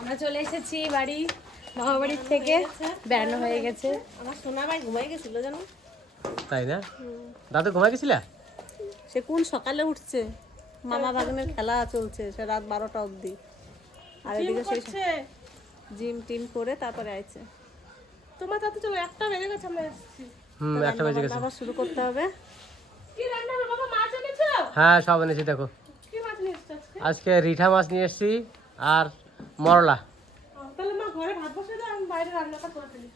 আমরা চলে এসেছি বাড়ি মামা বাড়ির থেকে। বেড়ানো হয়ে গেছে। আমার সোনা ভাই ঘুমাই গেছিল জানো? তাই না? দাদু ঘুমাই গেছিলা? সে কোন সকালে উঠছে? মামা ভাগ্নের খেলা চলছে সে রাত বারোটা অবধি। আর এদিকে সে জিম টিম করে তারপরে আইছে। তোমার তাতে চলো একটা বেজে গেছে আমরা এসেছি। হুম একটা বেজে গেছে। আবার শুরু করতে হবে। কি রান্না হবে? বাবা মাছ এনেছো? হ্যাঁ সব এনেছি দেখো। আজকে রিঠা মাছ নিয়ে এসেছি আর মরলা। ও, তাহলে মা ঘরে ভাত বসে দাও আমি বাইরে রান্নাটা করে ফেলি।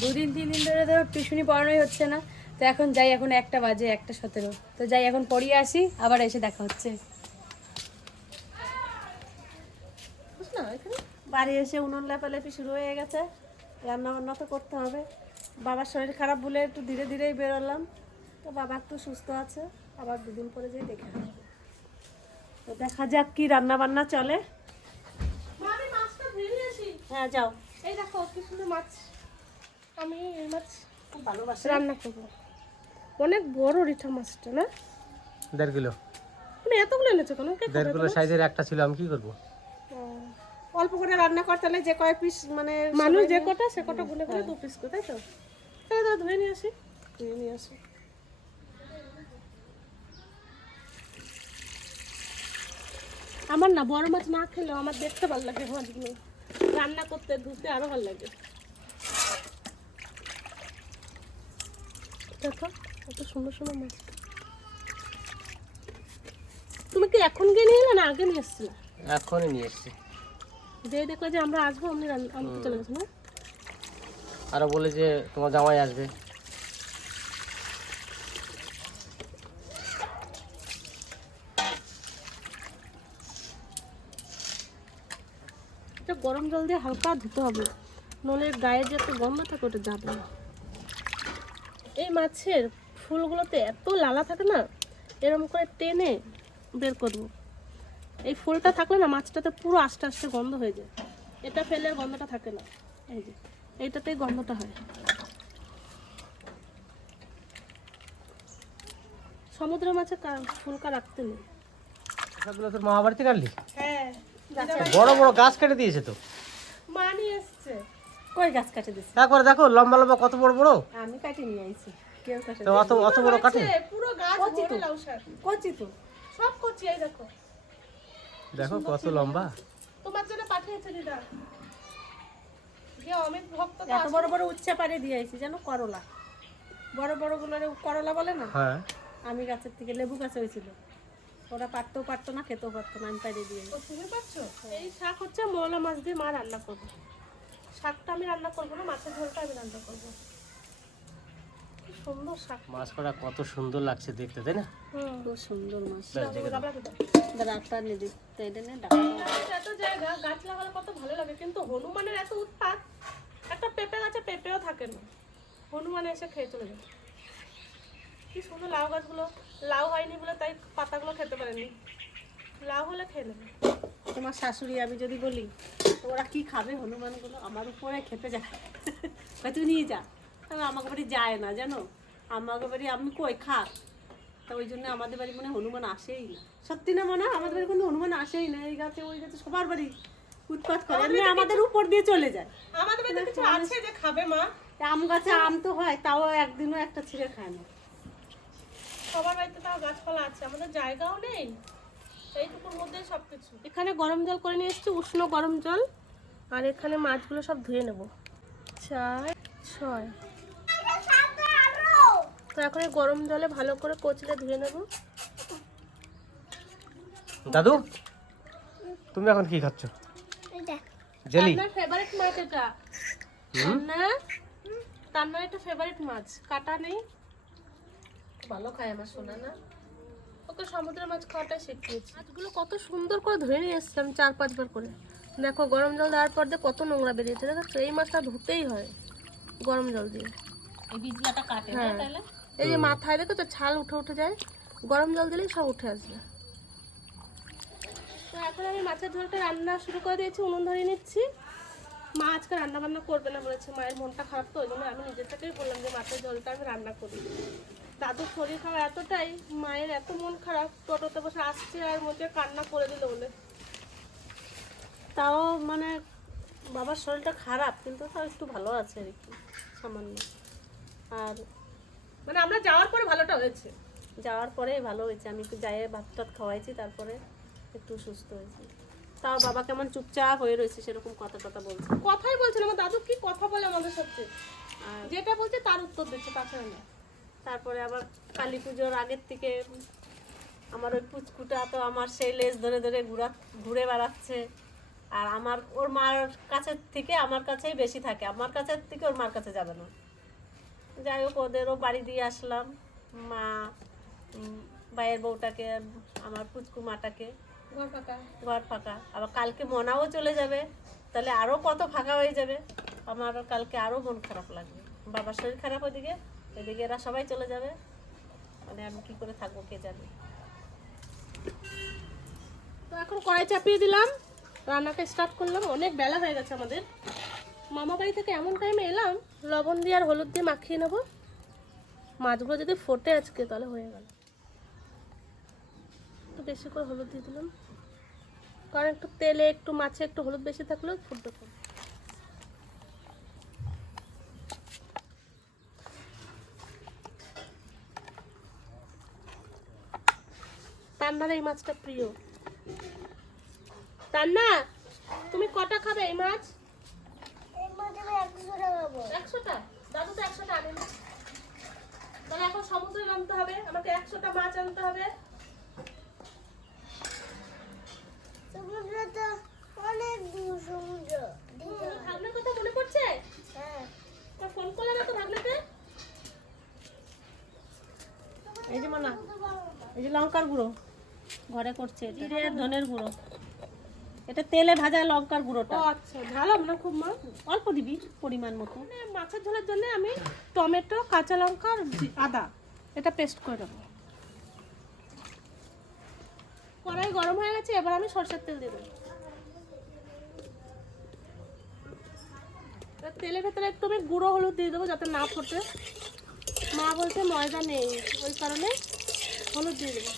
দুদিন তিন দিন ধরে তো টিউশনি পড়ানোই হচ্ছে না। তো এখন যাই এখন একটা বাজে একটা সতেরো। তো যাই এখন পড়িয়ে আসি আবার এসে দেখা হচ্ছে। বাড়ি এসে উনুন লেপালেপি শুরু হয়ে গেছে। রান্না বান্না তো করতে হবে। বাবার শরীর খারাপ বলে একটু ধীরে ধীরেই বেরোলাম। তো বাবা একটু সুস্থ আছে আবার দুদিন পরে যেই দেখে আসব। তো দেখা যাক কি রান্না বান্না চলে। মা আমি মাছটা ধুয়ে নিয়ে আসি হ্যাঁ যাও। এই দেখো কি সুন্দর মাছ। আমি এই মাছ খুব ভালোবাসি। রান্না করব। অনেক বড় রিঠা মাছটা না? দেড় কিলো। মানে এতগুলো এনেছো কেন? কে দেড় কিলো সাইজের একটা ছিল আমি কি করব? অল্প করে রান্না করতে হলে যে কয় পিস মানে মানুষ যে কটা সে কটা গুলে করে দু পিস করে তাই তো? তাহলে তো ধুয়ে নিয়ে আসি। ধুয়ে নিয়ে আসো। আমার না বড় মাছ না খেলেও আমার দেখতে ভালো লাগে মাছগুলো রান্না করতে ধুতে আরও ভালো লাগে। দেখো কত সুন্দর সুন্দর মাছ। তুমি কি এখন গিয়ে নিয়ে এলে না আগে নিয়ে এসছিলে? এখনই নিয়ে এসেছি। যে দেখল যে আমরা আসব আপনি চলে গেছো না? আরও বলে যে তোমার জামাই আসবে। এটা গরম জল দিয়ে হালকা ধুতে হবে। নলে গায়ে যে একটা গন্ধ থাকে ওটা যাবে না। এই মাছের ফুলগুলোতে এত লালা থাকে না এরকম করে টেনে বের করব। এই ফুলটা থাকলে না মাছটাতে পুরো আস্তে আস্তে গন্ধ হয়ে যায়। এটা ফেলে গন্ধটা থাকে না। এই যে এইটাতেই গন্ধটা হয়। সমুদ্রের মাছে ফুলকা রাখতে নেই। সবগুলো তোর কাটলি? হ্যাঁ। বড় বড় গাছ কেটে দিয়েছে তো। মা নিয়ে এসছে। কই গাছ কাটে দিছি? তারপরে দেখো লম্বা লম্বা কত বড় বড়? আমি কাটি নিয়ে আইছি। কেউ কাটে তো অত অত বড় কাটে? পুরো গাছ ভরে লাউ শাক। কচি তো। সব করছি এই দেখো। দেখো কত লম্বা। তোমার জন্য পাঠিয়েছে দিদা। তো এত বড় বড় উচ্চা পারে দিয়ে আইছি জানো? করলা। বড় বড় গুলোরে করলা বলে না? হ্যাঁ। আমি গাছের থেকে লেবু গাছ হয়েছিল। ওরা পারতেও পারতো না খেতেও পারতো না আমি পাড়িয়ে দিয়ে তুমি পাচ্ছো এই শাক হচ্ছে মৌলা মাছ দিয়ে মা রান্না করবে। শাকটা আমি রান্না করব না মাছের ঝোলটা আমি রান্না করব। সুন্দর শাক। মাছ কটা কত সুন্দর লাগছে দেখতে তাই না? খুব সুন্দর মাছ। ব্যাস, দেখে দাও। রাতটা নিয়ে দিতে এনে ডাকা এত জায়গা গাছ লাগালে কত ভালো লাগে কিন্তু হনুমানের এত উৎপাত একটা পেঁপে গাছে পেঁপেও থাকে না। হনুমান এসে খেয়ে চলে যায়। কি সুন্দর লাউ গাছগুলো। লাউ হয়নি বলে তাই পাতাগুলো খেতে পারেনি। লাউ হলে খেয়ে নেবে। তোমার শাশুড়ি আমি যদি বলি তো ওরা কি খাবে হনুমানগুলো? আমার উপরে খেপে যায়। তুই নিয়ে যা। আমাকে বাড়ি যায় না জানো? আমাকে বাড়ি আমি কই খা? তা ওই জন্য আমাদের বাড়ি মনে হনুমান আসেই না। সত্যি না মনে? হয় আমাদের বাড়ি কিন্তু হনুমান আসেই না। এই গাছে ওই গাছে সবার বাড়ি উৎপাত করে। এমনি আমাদের উপর দিয়ে চলে যায়। আমাদের বাড়িতে কিছু আছে যে খাবে মা? আম গাছে আম তো হয় তাও একদিনও একটা ছিঁড়ে খায় না। সবার বাড়িতে তাও গাছপালা আছে আমাদের জায়গাও নেই। এইটুকুর মধ্যে সব কিছু এখানে গরম জল করে নিয়ে এসেছি উষ্ণ গরম জল। আর এখানে মাছগুলো সব ধুয়ে নেব। চার ছয়। তো এখন এই গরম জলে ভালো করে কচলে ধুয়ে নেব। দাদু তুমি এখন কি খাচ্ছ? জেলি। আপনার ফেভারিট মাছ এটা। না রান্নার একটা ফেভারিট মাছ। কাটা নেই। ভালো খায় আমার সোনা না? ওকে সমুদ্রের মাছ খাওয়াটাই শিখিয়েছি। মাছগুলো কত সুন্দর করে ধুয়ে নিয়ে এসেছিলাম চার পাঁচবার করে। দেখো গরম জল দেওয়ার পর দিয়ে কত নোংরা বেরিয়েছে দেখো? এই মাছটা ধুতেই হয় গরম জল দিয়ে। এই বিজলাটা কাটে হ্যাঁ। এই যে মাথায় দেখো তো ছাল উঠে উঠে যায় গরম জল দিলেই সব উঠে আসবে। তো এখন আমি মাছের ঝোলটা রান্না শুরু করে দিয়েছি উনুন ধরিয়ে নিচ্ছি। মা আজকে রান্না বান্না করবে না বলেছে মায়ের মনটা খারাপ তো ওই জন্য আমি নিজের থেকেই বললাম যে মাছের ঝোলটা আমি রান্না করি। দাদুর শরীর খারাপ এতটাই মায়ের এত মন খারাপ টোটোতে বসে আসছে আর মধ্যে কান্না করে দিল বলে। তাও মানে বাবার শরীরটা খারাপ কিন্তু তাও একটু ভালো আছে আর কি সামান্য। আর মানে আমরা যাওয়ার পরে ভালোটা হয়েছে? যাওয়ার পরে ভালো হয়েছে আমি একটু যাই ভাত টাত খাওয়াইছি তারপরে একটু সুস্থ হয়েছি। তাও বাবা কেমন চুপচাপ হয়ে রয়েছে সেরকম কথা টথা বলছে। কথাই বলছিল আমার দাদু কি কথা বলে আমাদের সাথে? আর যেটা বলছে তার উত্তর দিচ্ছে তাছাড়া না। তারপরে আবার কালী পুজোর আগের থেকে আমার ওই পুচকুটা তো আমার সেই লেজ ধরে ধরে ঘুরা ঘুরে বেড়াচ্ছে। আর আমার ওর মার কাছের থেকে আমার কাছেই বেশি থাকে। আমার কাছের থেকে ওর মার কাছে যাবে না। যাই হোক ওদেরও বাড়ি দিয়ে আসলাম। মা ভাইয়ের বউটাকে আমার পুচকু মাটাকে। ঘর ফাঁকা। ঘর ফাঁকা। আবার কালকে মনাও চলে যাবে। তাহলে আরও কত ফাঁকা হয়ে যাবে? আমার কালকে আরও মন খারাপ লাগবে। বাবার শরীর খারাপ ওইদিকে ওইদিকে এরা সবাই চলে যাবে। মানে আমি কি করে থাকব কে জানে। তো এখন কড়াই চাপিয়ে দিলাম। রান্নাটা স্টার্ট করলাম। অনেক বেলা হয়ে গেছে আমাদের। মামা বাড়ি থেকে এমন টাইমে এলাম, লবণ দিয়ে আর হলুদ দিয়ে মাখিয়ে নেব। মাছগুলো যদি ফোটে আজকে, তাহলে হয়ে গেল। একটু বেশি করে হলুদ দিয়ে দিলাম। কারণ একটু তেলে, একটু মাছে, একটু হলুদ বেশি থাকলেও ফুটবে কম তান্নার এই মাছটা প্রিয়। তান্না তুমি কটা খাবে এই মাছ? একশোটা? দাদু তো একশোটা আনেনি তাহলে এখন সমুদ্রে নামতে হবে আমাকে একশোটা মাছ আনতে হবে। ভাগনার কথা মনে পড়ছে? তা ফোন করলে না তো এই যে মানা এই যে লঙ্কার গুঁড়ো। ঘরে করছে জিরে আর ধনের গুঁড়ো। এটা তেলে ভাজা লঙ্কার গুঁড়োটা। আচ্ছা ঝালাম না খুব মা? অল্প দিবি পরিমাণ মতো। মানে মাছের ঝোলের জন্য আমি টমেটো কাঁচা লঙ্কা আর আদা। এটা পেস্ট করে দেবো কড়াই গরম হয়ে গেছে এবার আমি সরষের তেল দিয়ে দেবো। তেলের ভেতরে একটু আমি গুঁড়ো হলুদ দিয়ে দেবো যাতে না ফোটে। মা বলছে ময়দা নেই ওই কারণে হলুদ দিয়ে দেবো।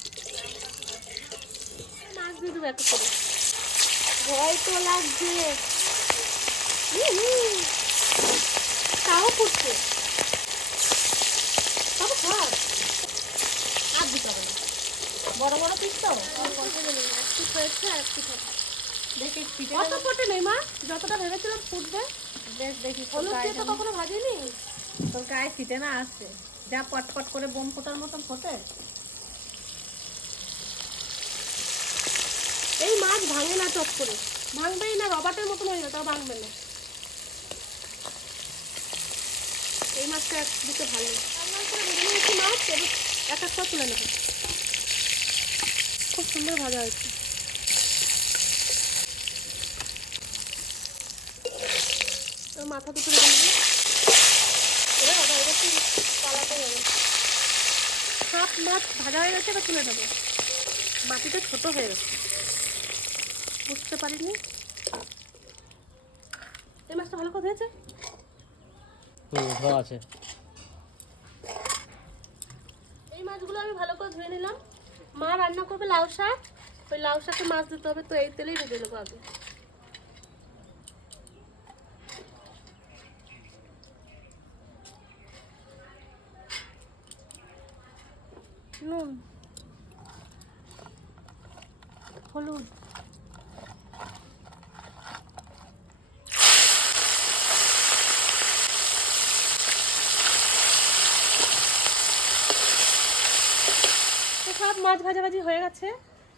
দিয়ে দেবো একটু করে। ভয় তো লাগছে। তাও ফুটছে তাও খার আর দিতে হবে না। বড় বড় পিস তো। একটু হয়েছে আর একটু খাবে দেখি ফিটে অত ফোটে নেই মা। যতটা ভেবেছিলাম ফুটবে। বেশ দেখি হলুদ দিয়ে তো কখনো ভাজিনি। তোর গায়ে ফিটে না আসছে যা পটপট করে বোম ফোটার মতন ফোটে। এই মাছ ভাঙে না চট করে। ভাঙবেই না রবাটের মতন হয়ে যাবে তাও ভাঙবে না। এই মাছটা দিতে ভালো মাছ এক একটা তুলে নেব। খুব সুন্দর ভাজা হয়েছে। মাথা দুটো রেখে এবার হাফ মাছ ভাজা হয়ে গেছে, এবার তুলে নেব। বাটিটা ছোট হয়ে গেছে। বুঝতে পারিনি। এই মাছটা ভালো করে হয়েছে হুম ধোয়া আছে। এই মাছগুলো আমি ভালো করে ধুয়ে নিলাম। মা রান্না করবে লাউ শাক। ওই লাউ শাকে মাছ দিতে হবে তো এই তেলেই ভেজে নেব আগে। নুন। হলুদ তো সব মাছ ভাজাভাজি হয়ে গেছে,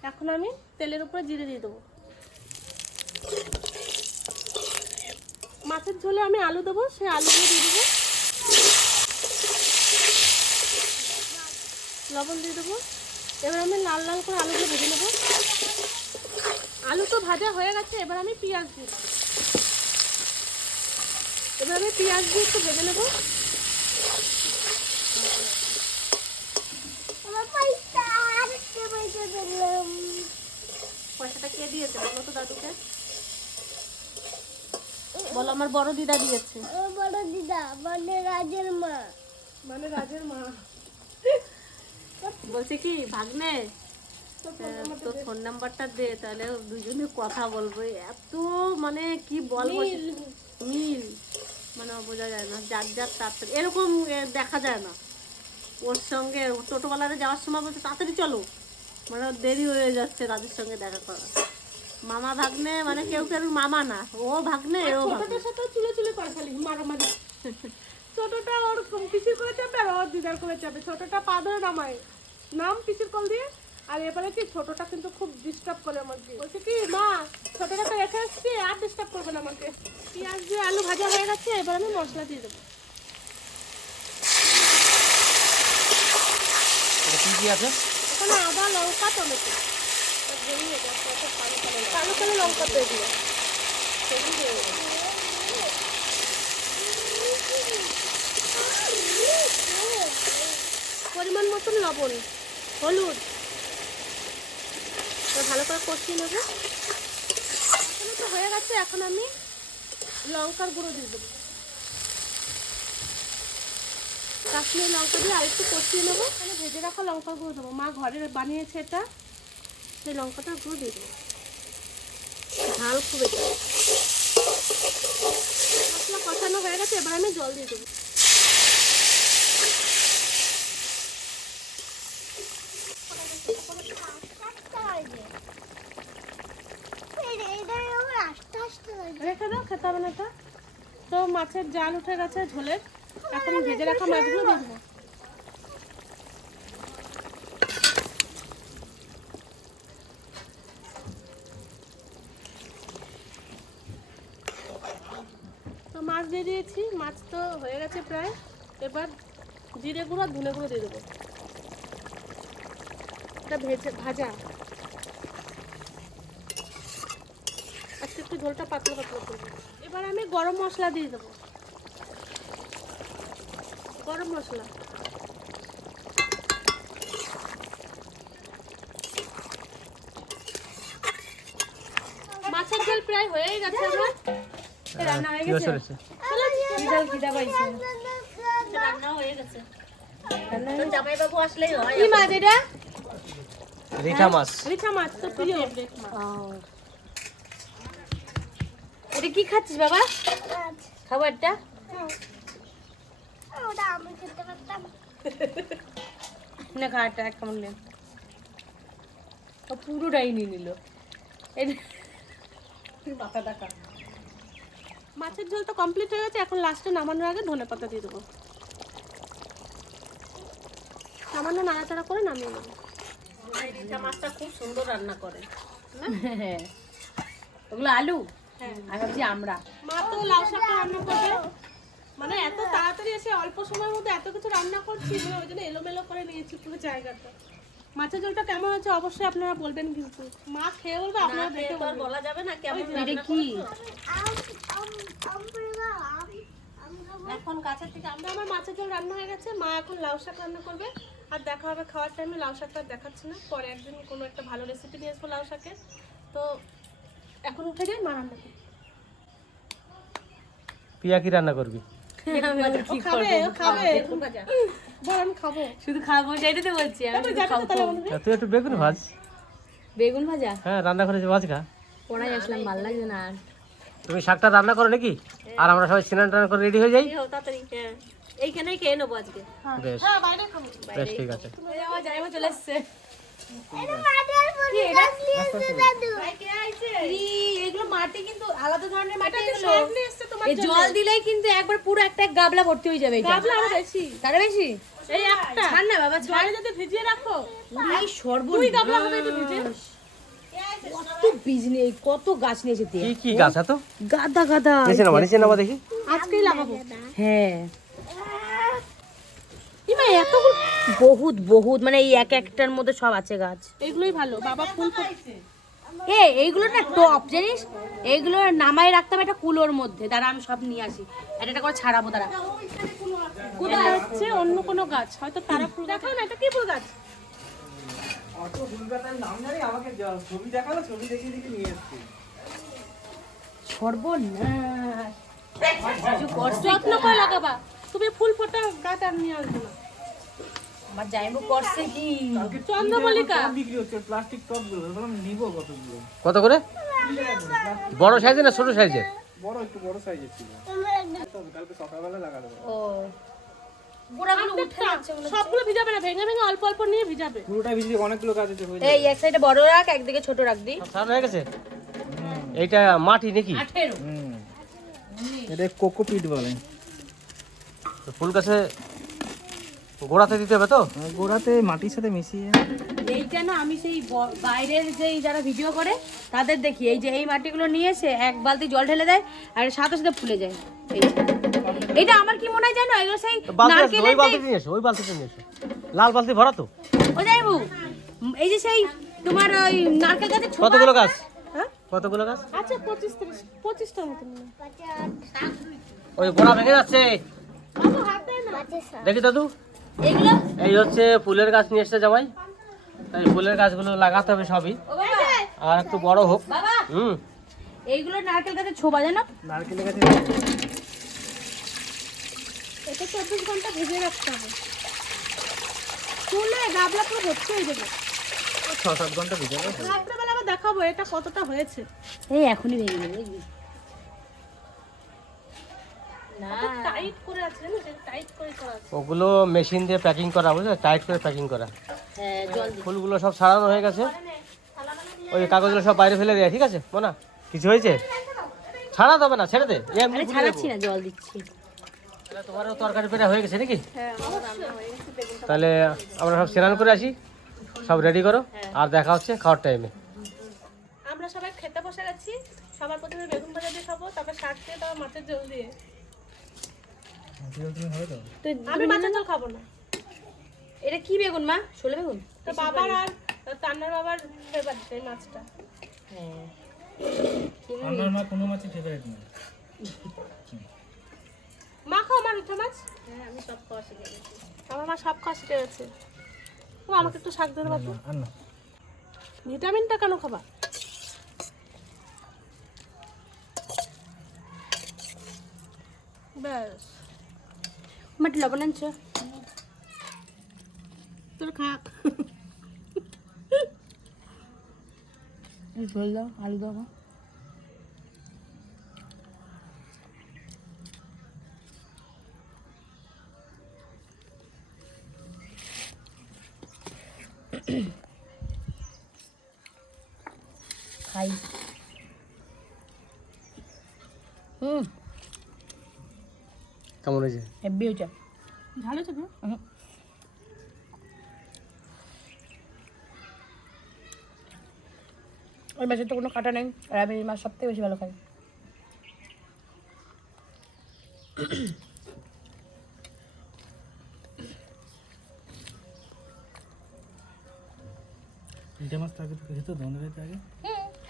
এখন আমি তেলের উপরে জিরে দিয়ে দেবো। মাছের ঝোলে আমি আলু দেবো, সেই আলুগুলো দিয়ে দিয়ে দেবো। লবণ দিয়ে দেবো। এবার আমি লাল লাল করে আলুগুলো ভেজে নেব। আলু তো ভাজা হয়ে গেছে, এবার আমি পেঁয়াজ দিয়ে দেবো। এবার আমি পেঁয়াজ দিয়ে একটু ভেজে নেব। পয়সাটা কে দিয়েছে? বলো তো দাদুকে। বলো আমার বড় দিদা দিয়েছে। মানে রাজের মা। বলছে কি ভাগ্নে? তোর ফোন নাম্বারটা দে তাহলে দুজনে কথা বলব। এত মানে কি বলব মিল। মানে বোঝা যায় না যার যার তাড়াতাড়ি এরকম দেখা যায় না। ওর সঙ্গে টোটোওয়ালারে যাওয়ার সময় বলছে তাড়াতাড়ি চলো। মানে দেরি হয়ে যাচ্ছে তাদের সঙ্গে দেখা করা মামা ভাগ্নে মানে কেউ কেউ মামা না ও ভাগ্নে ও ভাগ্নে। সাথে চুলে চুলে করে খালি মারামারি। ছোটটা ওর পিসির করে চাপে আর ওর দিদার করে চাপে। ছোটটা পা ধরে নামায়। নাম পিসির কল দিয়ে। আর এবারে কি ছোটটা কিন্তু খুব ডিস্টার্ব করে আমাকে। বলছে কি মা ছোটটা তো রেখে আসছি আর ডিস্টার্ব করবে না আমাকে। পেঁয়াজ দিয়ে আলু ভাজা হয়ে গেছে এবার আমি মশলা দিয়ে দেবো। কি কি আছে? এখানে আদা, লঙ্কা, টমেটো। কালো কালো লঙ্কা তো এগুলো পরিমাণ মতন লবণ, হলুদ। ভালো করে কষিয়ে নেব। এখানে তো হয়ে গেছে, এখন আমি লঙ্কার গুঁড়ো দিয়ে দেবো। কাশ্মীর লঙ্কা দিয়ে আরেকটু কষিয়ে নেব। এখানে ভেজে রাখা লঙ্কার গুঁড়ো দেবো। মা ঘরে বানিয়েছে এটা। সেই লঙ্কাটা গুঁড়ো দিয়ে দেবো। ঝাল খুব এটা। মশলা কষানো হয়ে গেছে এবার আমি জল দিয়ে দেবো। রেখে দাও খেতে হবে না তো মাছের জাল উঠে গেছে ঝোলের। এখন ভেজে রাখা মাছগুলো দিয়ে মাছ দিয়ে দিয়েছি, মাছ তো হয়ে গেছে প্রায়। এবার জিরে গুঁড়ো, ধনে গুঁড়ো দিয়ে দেবো। এটা ভেজে, ভাজা। আজকে একটু ঝোলটা পাতলা পাতলা করব। এবার আমি গরম মশলা দিয়ে দেবো। গরম মশলা। মাছের ঝোল প্রায় হয়েই গেছে আমার। রান্না হয়ে গেছে? চলেছে। খিদা পাইছে রান্না হয়ে গেছে? আসলেই হয় কি মাছ এটা? রিঠা মাছ। রিঠা মাছ তো প্রিয়। এটা কি খাচ্ছিস বাবা? খাবারটা? না খাওয়াটা এক কেমন নেন পুরোটাই নিয়ে নিল। এটা মাছের ঝোল তো কমপ্লিট হয়ে গেছে এখন লাস্টে নামানোর আগে ধনে পাতা দিয়ে দেবো। সামান্য নাড়াচাড়া করে নামিয়ে নেব। মাছটা খুব সুন্দর রান্না করে। হ্যাঁ। ওগুলো আলু? আর ভাবছি আমরা। মা তো লাউ শাকটা রান্না করবে। মানে এত তাড়াতাড়ি এসে অল্প সময়ের মধ্যে এত কিছু রান্না করছি মানে ওই জন্য এলোমেলো করে নিয়েছি পুরো জায়গাটা। মাছের ঝোলটা কেমন হচ্ছে অবশ্যই আপনারা বলবেন কিন্তু। মা খেয়ে বলবে আপনারা দেখে খেয়ে বলা যাবে না কেমন এটা কি? এখন কাছের থেকে আমরা আমার মাছের ঝোল রান্না হয়ে গেছে মা এখন লাউ শাক রান্না করবে। আর দেখা হবে খাওয়ার টাইমে লাউ শাকটা আর দেখাচ্ছি না। পরে একদিন কোনো একটা ভালো রেসিপি নিয়ে আসব লাউ শাকের তো এখন উঠে যাই মা রান্না করবে। পিয়া কি রান্না করবি? খাবে ও খাবে। বল আমি খাব। শুধু খাব সেটাই তো বলছি তা তুই একটু বেগুন ভাজ। বেগুন ভাজা? হ্যাঁ রান্না করেছি ভাজ খা। পড়াই আসলাম ভালো লাগছে না আর। তুমি শাকটা রান্না করো নাকি? আর আমরা সবাই স্নান টান করে রেডি হয়ে যাই? হ্যাঁ এইখানেই খেয়ে নেব আজকে। হ্যাঁ বেশ। ঠিক আছে। চলে এসছে। জল দিলেই কিন্তু একবার পুরো একটা গাবলা ভর্তি হয়ে যাবে গাবলা আরও বেশি। তারা বেশি? এই একটা। ছাড় না বাবা ছাড়। যদি ভিজিয়ে রাখো এই সর্বনাশ। দুই গাবলা হবে এটা ভিজে। কত বীজ নিয়ে কত গাছ নিয়েছে কি কি গাছ এত? গাদা গাদা। নিচে নামা নিচে নামা দেখি। আজকেই লাগাবো। হ্যাঁ। ইমা এতগুলো বহুত বহুত মানে এই এক একটার মধ্যে সব আছে গাছ। এগুলোই ভালো বাবা ফুল এ এইগুলো না টপ জানিস? এইগুলো নামাই রাখতাম একটা কুলোর মধ্যে। দাঁড়া আমি সব নিয়ে আসি। একটা একটা করে ছাড়াবো দাঁড়া। এটা হচ্ছে অন্য কোনো গাছ হয়তো তারা ফুল দেখো না এটা কি ফুল গাছ? সর্বনাশ। যত্ন করে লাগাবা। তুমি ফুল ফোটা গাছ আর নিয়ে আসবে না। আমার করছে কি? চন্দ্রমল্লিকা। বিক্রি হচ্ছে প্লাস্টিক টপগুলো বললাম নিবো কতগুলো? কত করে? বড় সাইজের না ছোট সাইজের বড় একটু বড় সাইজের ছিল। কালকে সকালবেলা ও। গোড়াগুলো উঠে যাচ্ছে মনে হচ্ছে। সবগুলো ভিজাবে না ভেঙে ভেঙে অল্প অল্প নিয়ে ভিজাবে। পুরোটা ভিজে অনেকগুলো কাজ এই এক সাইডে বড় রাখ একদিকে ছোট রাখবি সারানো হয়ে গেছে? এইটা মাটি নাকি? আঠেরো। হুম। এটা কোকোপিট বলে। ফুল গাছে গোড়াতে দিতে হবে তো? গোড়াতে মাটির সাথে মিশিয়ে। এইটা না আমি সেই বাইরের যেই যারা ভিডিও করে তাদের দেখি। এই যে এই মাটিগুলো নিয়ে এসে এক বালতি জল ঢেলে দেয় আর সাথে সাথে ফুলে যায়। এটা আমার কি মনে হয় জানো? এগুলো সেই বালতি নারকেলের ওই বালতিতে নিয়ে এসো ওই বালতিতে নিয়ে এসো। লাল বালতি ভরা তো। ও যাইবু এই যে সেই তোমার ওই নারকেল ছোপা কতগুলো গাছ? হ্যাঁ? কতগুলো গাছ? আচ্ছা পঁচিশ তিরিশ পঁচিশটার মতন নিয়ে। ওই গোড়া ভেঙে যাচ্ছে। দেখি দাদু। এই হচ্ছে ফুলের গাছ নিয়ে এসছে জামাই। তাই ফুলের গাছগুলো লাগাতে হবে সবই। আর একটু বড় হোক। বাবা। হুম। এইগুলো নারকেল গাছের ছোপা জানো? নারকেলের গাছে এটা চব্বিশ ঘণ্টা ভেজে রাখতে হবে। চুলে গাবলা পুরো ভর্তি হয়ে যাবে। ছ সাত ঘণ্টা ভিজে রাত্রেবেলা আবার দেখাবো এটা কতটা হয়েছে। এই এখনই ভেঙে নেবে ওগুলো মেশিন দিয়ে প্যাকিং করা বুঝলে? টাইট করে প্যাকিং করা। হ্যাঁ জল ফুলগুলো সব ছাড়ানো হয়ে গেছে। ওই কাগজগুলো সব বাইরে ফেলে দেয় ঠিক আছে? মোনা কিছু হয়েছে? ছাড়া দেবে না ছেড়ে দে। ছাড়াচ্ছি। না জল দিচ্ছি। তোমারও তরকারি পেটা হয়ে গেছে নাকি? তাহলে আমরা সব স্নান করে আসি সব রেডি করো আর দেখা হচ্ছে খাওয়ার টাইমে আমরা সবাই খেতে বসে গেছি সবার প্রথমে বেগুন ভাজা দিয়ে খাব তারপর শাক দিয়ে তারপর মাছের ঝোল দিয়ে। তো আমি মাছের ঝোল খাব না। এটা কি বেগুন মা? ছোলে বেগুন? তো বাবার আর তান্নার বাবার ফেভারিট এই মাছটা। হ্যাঁ। আমার মা কোনো মাছই ফেভারিট না মা খাও আমার উঠে মাছ? আমি সব খাওয়া শিখে গেছি। আমার মা সব খাওয়া শিখে গেছে। ও আমাকে একটু শাক ভিটামিনটা কেন খাবা? ব্যাস। মাটি লবণ আনছো তোর খাক ঝোল হেব্বি হয়েছে ভালো ছিল ওই মাছের তো কোনো কাটা নেই আর আমি এই মাছ সব থেকে বেশি ভালো খাই। তিনটে মাছ তো খেতে ধনে আগে।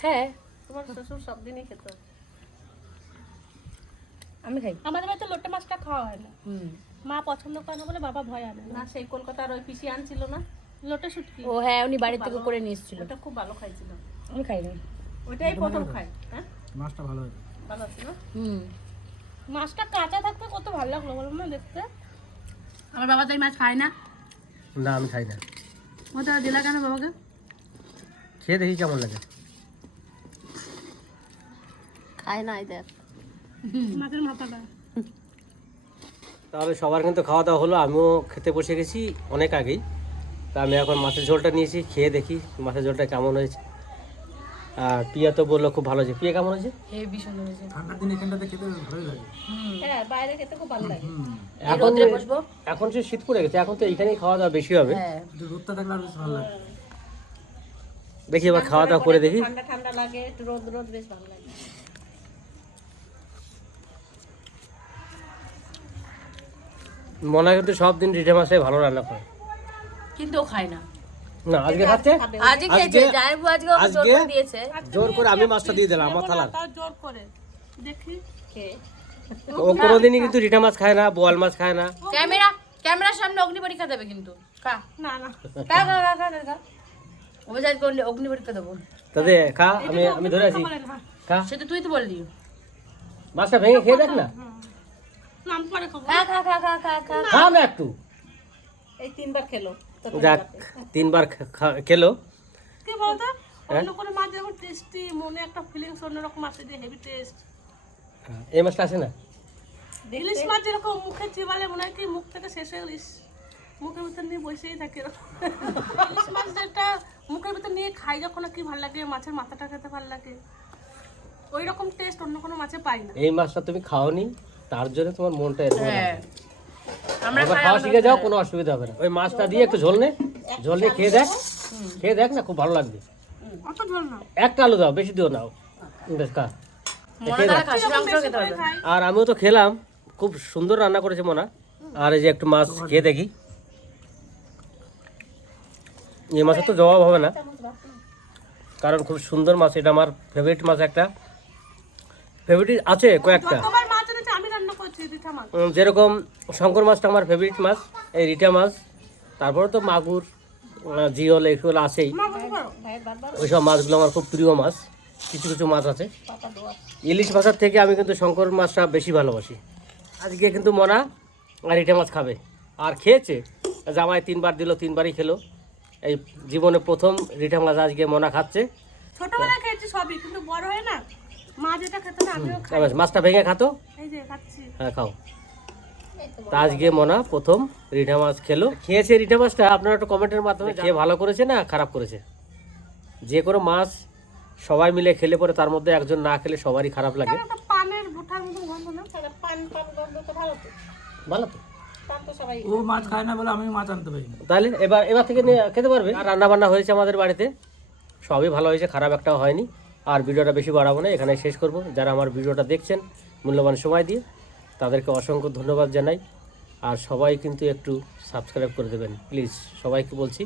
হ্যাঁ। তোমার শ্বশুর সব দিনই খেতে। আমি খাই। আমাদের বাড়িতে লোটে মাছটা খাওয়া হয় না। মা পছন্দ করে না বলে বাবা ভয় আনে না। না সেই কলকাতার ওই পিসি আনছিল না। লোটে শুটকি। ও হ্যাঁ উনি বাড়ি থেকে করে নিয়ে এসেছিল ওটা খুব ভালো খাইছিল। আমি খাইনি ওইটাই প্রথম খাই হ্যাঁ? মাছটা ভালো হয়েছে। ভালো আছে না? হুম। মাছটা কাঁচা থাকতে কত ভালো লাগল বলো না দেখতে। আমার বাবা তো এই মাছ খায় না। না আমি খাই না। ও তারা দিলা কেন বাবাকে? খেয়ে দেখি কেমন লাগে। খায় না এই দেখ। মাছের মাথাটা। তাহলে সবার কিন্তু খাওয়া দাওয়া হলো আমিও খেতে বসে গেছি অনেক আগেই। তা আমি এখন মাছের ঝোলটা নিয়েছি খেয়ে দেখি মাছের ঝোলটা কেমন হয়েছে। আর পিয়া তো বলল খুব ভালো হয়েছে। পিয়া কেমন হয়েছে? হেভি সুন্দর হয়েছে। ঠান্ডার দিন এখানটাতে খেতে বেশ লাগে। হ্যাঁ বাইরে খেতে খুব ভালো লাগে। এখন রোদ্রে বসবো। এখন সে শীত পড়ে গেছে এখন তো এইখানেই খাওয়া দাওয়া বেশি হবে। হ্যাঁ। একটু রোদটা থাকলে আর ভালো লাগে। দেখি এবার খাওয়া দাওয়া করে দেখি ঠান্ডা ঠান্ডা লাগে রোদ রোদ বেশ ভালো লাগে। মনে হয় কিন্তু সব দিন রিঠে মাছটাই ভালো রান্না করে। কিন্তু ও খায় না। না আজকে খাচ্ছে? আজকে খেয়েছে আজকে- জায়বু আজকে ওকে জোর করে দিয়েছে। জোর করে আমি মাছটা দিয়ে দিলাম আমার তাও জোর করে। দেখি। খেয়ে ও কোনোদিনই কিন্তু রিঠা মাছ খায় না বোয়াল মাছ খায় না। ক্যামেরা ক্যামেরার সামনে অগ্নি পরীক্ষা দেবে কিন্তু। কা না না। কা কা কা কা কা, কা ও যাই করলে অগ্নি পরীক্ষা দেবো। তাতে খা আমি আমি ধরে আছি। খা। সেটা তুই তো বললি। মাছটা ভেঙে খেয়ে দেখ না। খা খা খা খা খা খা খা। না। একটু। এই তিনবার খেলো যাক তিনবার খেলো। কি বলতো? হ্যাঁ? অন্য কোনো মাছ টেস্টি মনে একটা ফিলিংস অন্যরকম আসে যে হেভি টেস্ট এই মাছটা আছে না? ইলিশ মাছ যেরকম মুখে চিবালে মনে হয় কি মুখ থেকে শেষ হয়ে ইলিশ মুখের ভিতর নিয়ে বসেই থাকে ইলিশ মাছ যেটা মুখের ভিতর নিয়ে খাই যখন কি ভালো লাগে মাছের মাথাটা খেতে ভালো লাগে। ওই রকম টেস্ট অন্য কোনো মাছে পাই না। এই মাছটা তুমি খাওনি? তার জন্য তোমার মনটা এরকম হ্যাঁ আমরা খাওয়া শিখে যাও কোনো অসুবিধা হবে না। ওই মাছটা দিয়ে একটু ঝোল নে। ঝোল দিয়ে খেয়ে দেখ। খেয়ে দেখ না খুব ভালো লাগবে। একটা আলু দাও বেশি দিও নাও বেশ খা। খাই আর আমিও তো খেলাম। খুব সুন্দর রান্না করেছে মোনা। আর এই যে একটু মাছ খেয়ে দেখি। এই মাছের তো জবাব হবে না। কারণ খুব সুন্দর মাছ এটা আমার ফেভারিট মাছ একটা। ফেভারিট আছে কয়েকটা। যেরকম শঙ্কর মাছটা আমার ফেভারিট মাছ এই রিটা মাছ তারপরে তো মাগুর জিওল এগুলো আছেই। ওইসব মাছগুলো আমার খুব প্রিয় মাছ কিছু কিছু মাছ আছে। ইলিশ মাছের থেকে আমি কিন্তু শঙ্কর মাছটা বেশি ভালোবাসি। আজকে কিন্তু মনা আর রিটা মাছ খাবে। আর খেয়েছে জামাই তিনবার দিল তিনবারই খেলো। এই জীবনে প্রথম রিটা মাছ আজকে মনা খাচ্ছে। ছোটবেলায় খেয়েছি সবই কিন্তু বড় হয় না মা যেটা খেতে না আমিও খাই মাছটা ভেঙে খাতো? এই যে খাচ্ছি। হ্যাঁ খাও। তা আজকে মনা প্রথম রিঠা মাছ খেলো। খেয়েছে রিঠা মাছটা আপনারা একটু কমেন্টের মাধ্যমে খেয়ে ভালো করেছে না খারাপ করেছে? যে কোনো মাছ সবাই মিলে খেলে পরে তার মধ্যে একজন না খেলে সবারই খারাপ লাগে। পানের ভুঠার মতো গন্ধ না? তাহলে পান পান গন্ধ তো ভালো তো। ভালো তো? পান তো সবাই ও মাছ খায় না বলে আমি মাছ আনতে পারি তাহলে এবার এবার থেকে নিয়ে খেতে পারবে? আর রান্না বান্না হয়েছে আমাদের বাড়িতে। সবই ভালো হয়েছে খারাপ একটাও হয়নি। আর ভিডিওটা বেশি বাড়াবো না এখানে শেষ করব। যারা আমার ভিডিওটা দেখছেন, মূল্যবান সময় দিয়ে, তাদেরকে অসংখ্য ধন্যবাদ জানাই। আর সবাই কিন্তু একটু সাবস্ক্রাইব করে দেবেন। প্লিজ সবাইকে বলছি